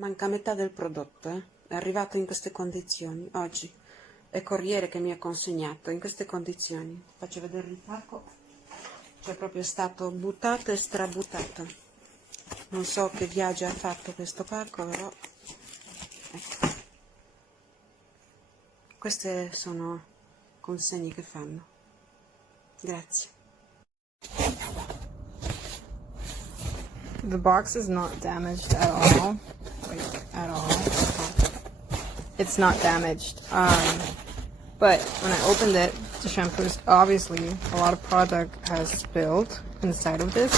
Manca metà del prodotto, È arrivato in queste condizioni oggi. È Corriere che mi ha consegnato in queste condizioni. Faccio vedere il pacco. Cioè proprio è stato buttato e strabuttato. Non so che viaggio ha fatto questo pacco, però ecco. Queste sono consegne che fanno. Grazie. The box is not damaged at all, like at all. It's not damaged. But when I opened it, the shampoos, obviously a lot of product has spilled inside of this,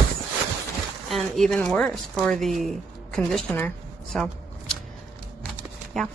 and even worse for the conditioner. So, yeah.